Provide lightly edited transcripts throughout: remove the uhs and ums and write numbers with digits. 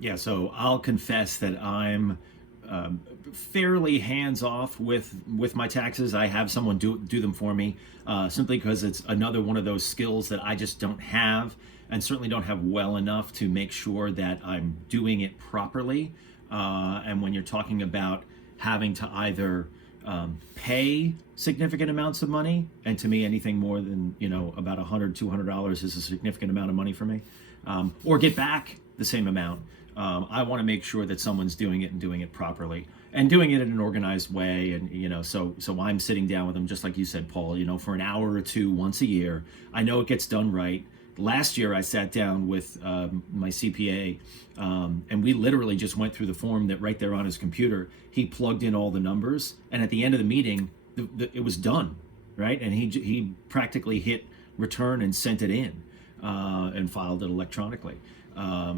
Yeah, so I'll confess that I'm fairly hands off with my taxes. I have someone do them for me, simply because it's another one of those skills that I just don't have, and certainly don't have well enough to make sure that I'm doing it properly. And when you're talking about having to either pay significant amounts of money, and to me, anything more than about $100, $200 is a significant amount of money for me, or get back the same amount. I want to make sure that someone's doing it and doing it properly and doing it in an organized way. And, so I'm sitting down with them, just like you said, Paul, for an hour or two once a year. I know it gets done right. Last year, I sat down with my CPA, and we literally just went through the form that right there on his computer. He plugged in all the numbers, and at the end of the meeting, it was done, right? And he practically hit return and sent it in, and filed it electronically.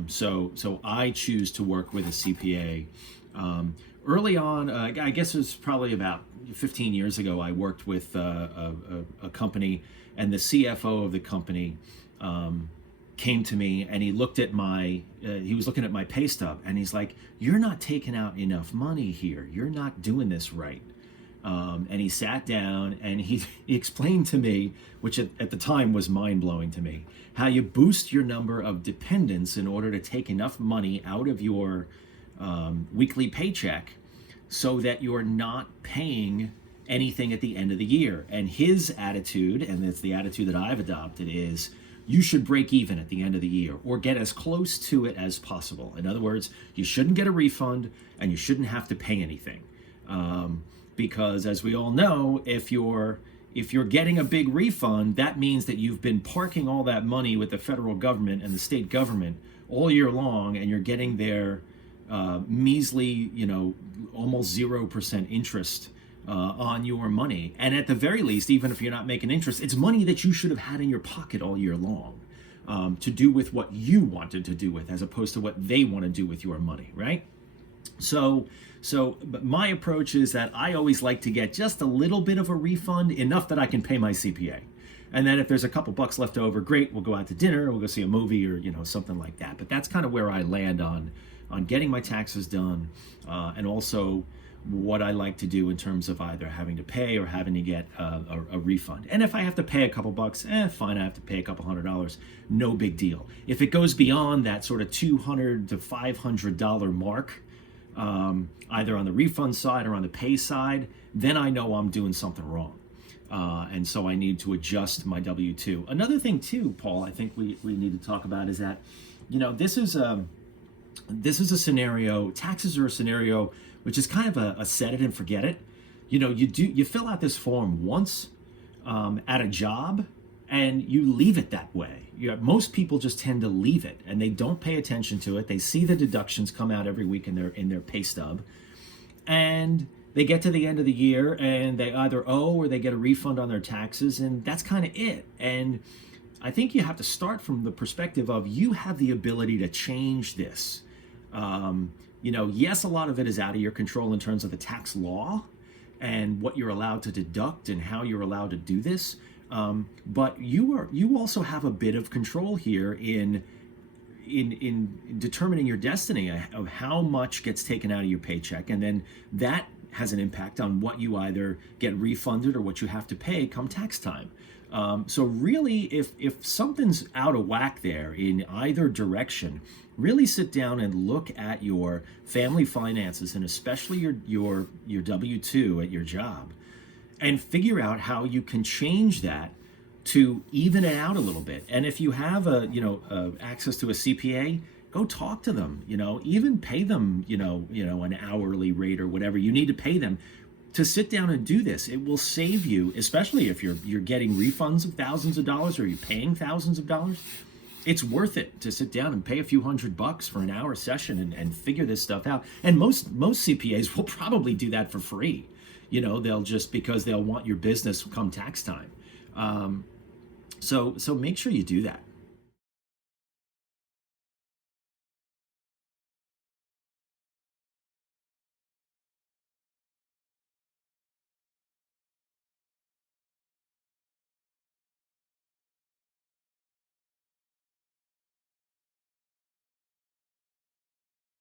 So I choose to work with a CPA. Early on, I guess it was probably about 15 years ago, I worked with a company, and the CFO of the company came to me, and he looked at he was looking at my pay stub, and he's like, "You're not taking out enough money here. You're not doing this right." And he sat down and he explained to me, which at the time was mind-blowing to me, how you boost your number of dependents in order to take enough money out of your weekly paycheck so that you're not paying anything at the end of the year. And his attitude, and it's the attitude that I've adopted, is you should break even at the end of the year or get as close to it as possible. In other words, you shouldn't get a refund and you shouldn't have to pay anything. Because as we all know, if you're getting a big refund, that means that you've been parking all that money with the federal government and the state government all year long, and you're getting their measly, almost 0% interest on your money. And at the very least, even if you're not making interest, it's money that you should have had in your pocket all year long, to do with what you wanted to do with, as opposed to what they want to do with your money, right? But my approach is that I always like to get just a little bit of a refund, enough that I can pay my CPA. And then if there's a couple bucks left over, great, we'll go out to dinner, we'll go see a movie, or something like that. But that's kind of where I land on getting my taxes done, and also what I like to do in terms of either having to pay or having to get a refund. And if I have to pay a couple bucks, fine, I have to pay a couple $100, no big deal. If it goes beyond that sort of $200 to $500 mark, either on the refund side or on the pay side, then I know I'm doing something wrong. And so I need to adjust my W-2. Another thing too, Paul, I think we need to talk about is that, this is a scenario, taxes are a scenario which is kind of a set it and forget it. You fill out this form once at a job, and you leave it that way. Most people just tend to leave it, and they don't pay attention to it. They see the deductions come out every week in their pay stub, and they get to the end of the year, and they either owe or they get a refund on their taxes, and that's kind of it. And I think you have to start from the perspective of you have the ability to change this. Yes, a lot of it is out of your control in terms of the tax law and what you're allowed to deduct and how you're allowed to do this. But you also have a bit of control here in determining your destiny of how much gets taken out of your paycheck, and then that has an impact on what you either get refunded or what you have to pay come tax time. So really, if something's out of whack there in either direction, really sit down and look at your family finances, and especially your W-2 at your job, and figure out how you can change that to even it out a little bit. And if you have access to a CPA, go talk to them. Even pay them an hourly rate or whatever you need to pay them to sit down and do this. It will save you, especially if you're getting refunds of thousands of dollars or you're paying thousands of dollars. It's worth it to sit down and pay a few $100 for an hour session and figure this stuff out. And most CPAs will probably do that for free. They'll just, because they'll want your business come tax time. So make sure you do that.